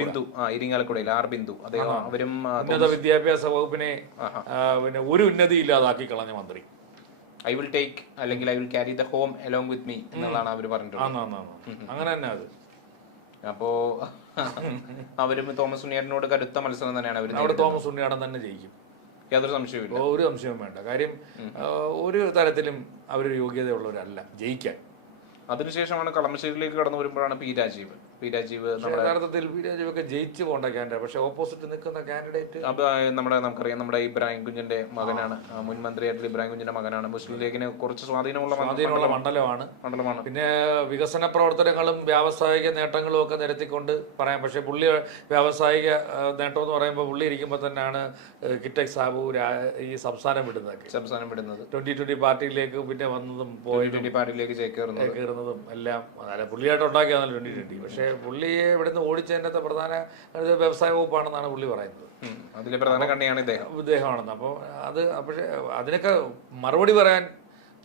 Bindu, ഇരിങ്ങാലക്കുടയിൽ R Bindu, അദ്ദേഹം അവരും ഉന്നത വിദ്യാഭ്യാസ വകുപ്പിനെ പിന്നെ ഒരു ഉന്നതി ഇല്ലാതാക്കി കളഞ്ഞ മന്ത്രി. ഐ വിൽ ടേക്ക് അല്ലെങ്കിൽ I will carry the home along with me എന്നുള്ളതാണ് അവർ പറഞ്ഞിട്ടുള്ളത്. അങ്ങനെ തന്നെ അത്. അപ്പോ അവരും തോമസ് ഉണ്ണിയാടനോട് കടുത്ത മത്സരം തന്നെയാണ് അവർ. അവിടെ തോമസ് ഉണ്ണിയാടൻ തന്നെ ജയിക്കും, യാതൊരു സംശയവും ഒരു സംശയവും വേണ്ട. കാര്യം ഒരു തരത്തിലും അവർ യോഗ്യതയുള്ളവരല്ല ജയിക്കാൻ. അതിനുശേഷമാണ് കളമശ്ശേരിയിലേക്ക് കടന്നു വരുമ്പോഴാണ് പി രാജീവ് യഥാർത്ഥത്തിൽ പി രാജീവ് ഒക്കെ ജയിച്ചു പോകേണ്ട കാൻഡിഡേറ്റ്. പക്ഷെ ഓപ്പോസിറ്റ് നിൽക്കുന്ന കാൻഡിഡേറ്റ് നമുക്കറിയാം, നമ്മുടെ ഇബ്രാഹിം കുഞ്ഞിന്റെ മകനാണ്, മുൻ മന്ത്രിയായിട്ടുള്ള ഇബ്രാഹിം കുഞ്ഞിന്റെ മകനാണ്. മുസ്ലിം ലീഗിന് കുറച്ച് സ്വാധീനമുള്ള മണ്ഡലമാണ്. പിന്നെ വികസന പ്രവർത്തനങ്ങളും വ്യാവസായിക നേട്ടങ്ങളും ഒക്കെ നിരത്തിക്കൊണ്ട് പറയാം. പക്ഷെ പുള്ളി വ്യാവസായിക നേട്ടം എന്ന് പറയുമ്പോൾ പുള്ളി ഇരിക്കുമ്പോൾ തന്നെയാണ് കിറ്റക് സാബു ഈ സംസ്ഥാനം വിടുന്നത്. 2020 പാർട്ടിയിലേക്ക് പിന്നെ വന്നതും പാർട്ടിയിലേക്ക് കയറുന്നതും എല്ലാം പുള്ളിയായിട്ട് ഉണ്ടാക്കിയതാണല്ലോ 2020. പക്ഷേ പുള്ളിയെ ഇവിടുന്ന് ഓടിച്ചതിൻ്റെ പ്രധാന വ്യവസായ വകുപ്പാണെന്നാണ് പുള്ളി പറയുന്നത്. അതിലെ പ്രധാന കണ്ണിയാണ് ഇദ്ദേഹമാണെന്ന്. അപ്പോൾ പക്ഷേ അതിനൊക്കെ മറുപടി പറയാൻ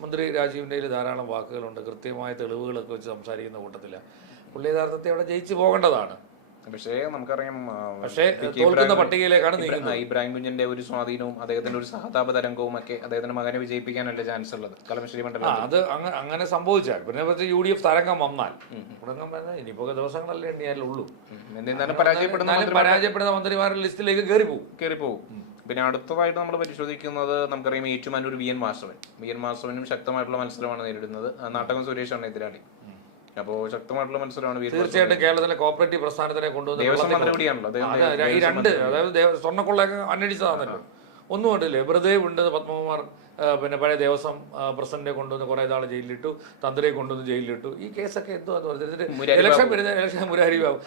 മന്ത്രി രാജീവിൻ്റെ കയ്യിൽ ധാരാളം വാക്കുകളുണ്ട്. കൃത്യമായ തെളിവുകളൊക്കെ വെച്ച് സംസാരിക്കുന്ന കൂട്ടത്തില്ല. പുള്ളി യഥാർത്ഥത്തിൽ അവിടെ ജയിച്ചു പോകേണ്ടതാണ്. പക്ഷേ നമുക്കറിയാം, തോൽക്കുന്ന പട്ടികയിലേക്കാണ് നീങ്ങുന്നത്. ഇബ്രാഹിം കുഞ്ഞിന്റെ ഒരു സ്വാധീനവും അദ്ദേഹത്തിന്റെ ഒരു സഹതാപ തരംഗവും ഒക്കെ അദ്ദേഹത്തിന്റെ മകനെ വിജയിപ്പിക്കാനല്ലേ ചാൻസ് ഉള്ളത് കളമശ്ശേരി മണ്ഡലം. അത് അങ്ങനെ സംഭവിച്ചാൽ പിന്നെ UDF തരംഗം വന്നാൽ ഇനിയിപ്പോ ദിവസങ്ങളല്ലേ എണ്ണിയാലുള്ളൂ. പരാജയപ്പെടുന്ന മന്ത്രിമാരുടെ ലിസ്റ്റിലേക്ക് കയറിപ്പോകും. പിന്നെ അടുത്തതായിട്ട് നമ്മൾ പരിശോധിക്കുന്നത് നമുക്കറിയാം ഏറ്റുമാനൂർ VN വാസവനും ശക്തമായിട്ടുള്ള മത്സരമാണ് നേരിടുന്നത്. നാട്ടകം സുരേഷാണ് എതിരാളി. അപ്പോൾ ശക്തമായിട്ടുള്ള മത്സരമാണ്. തീർച്ചയായിട്ടും കേരളത്തിലെ കോപ്പറേറ്റീവ് പ്രസ്ഥാനത്തിനെ കൊണ്ടുവന്ന് ഈ രണ്ട്, അതായത് സ്വർണ്ണക്കൊള്ളയൊക്കെ അന്വേഷിച്ചതാണല്ലോ. ഒന്നും കണ്ടില്ലേ, വെറുതെ ഉണ്ട് പത്മകുമാർ പിന്നെ പഴയ ദേവസ്വം പ്രസിഡന്റിനെ കൊണ്ടുവന്ന് കുറെ നാൾ ജയിലിലിട്ടു, തന്ത്രിയെ കൊണ്ടുവന്ന് ജയിലിലിട്ടു. ഈ കേസൊക്കെ എന്തോ ഇലക്ഷൻ മുരാരി ബാബു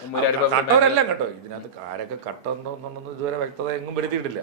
കട്ടവരെല്ലാം കേട്ടോ. ഇതിനകത്ത് ആരൊക്കെ കട്ടുണ്ടോന്നൊന്നും ഇതുവരെ വ്യക്തത എങ്ങും വരുത്തിയിട്ടില്ല.